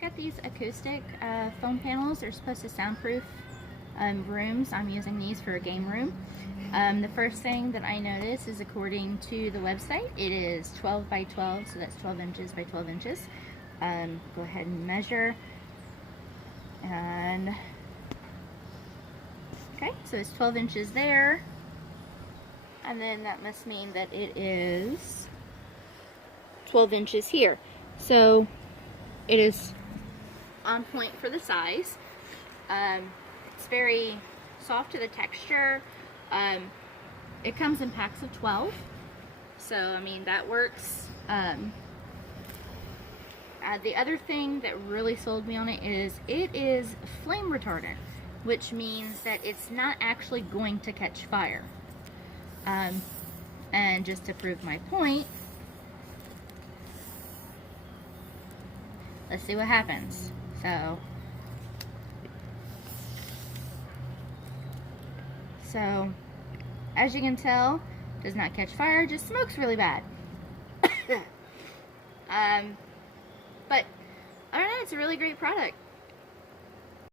got these acoustic foam panels. They're supposed to soundproof rooms. I'm using these for a game room. The first thing that I notice is, according to the website, it is 12 by 12, so that's 12 inches by 12 inches. Go ahead and measure. And okay, so it's 12 inches there. And then that must mean that it is 12 inches here. So it is on point for the size. It's very soft to the texture. It comes in packs of 12. So, I mean, that works. The other thing that really sold me on it is flame retardant, which means that it's not actually going to catch fire. And just to prove my point, let's see what happens. So as you can tell, does not catch fire, just smokes really bad. But I don't know, it's a really great product.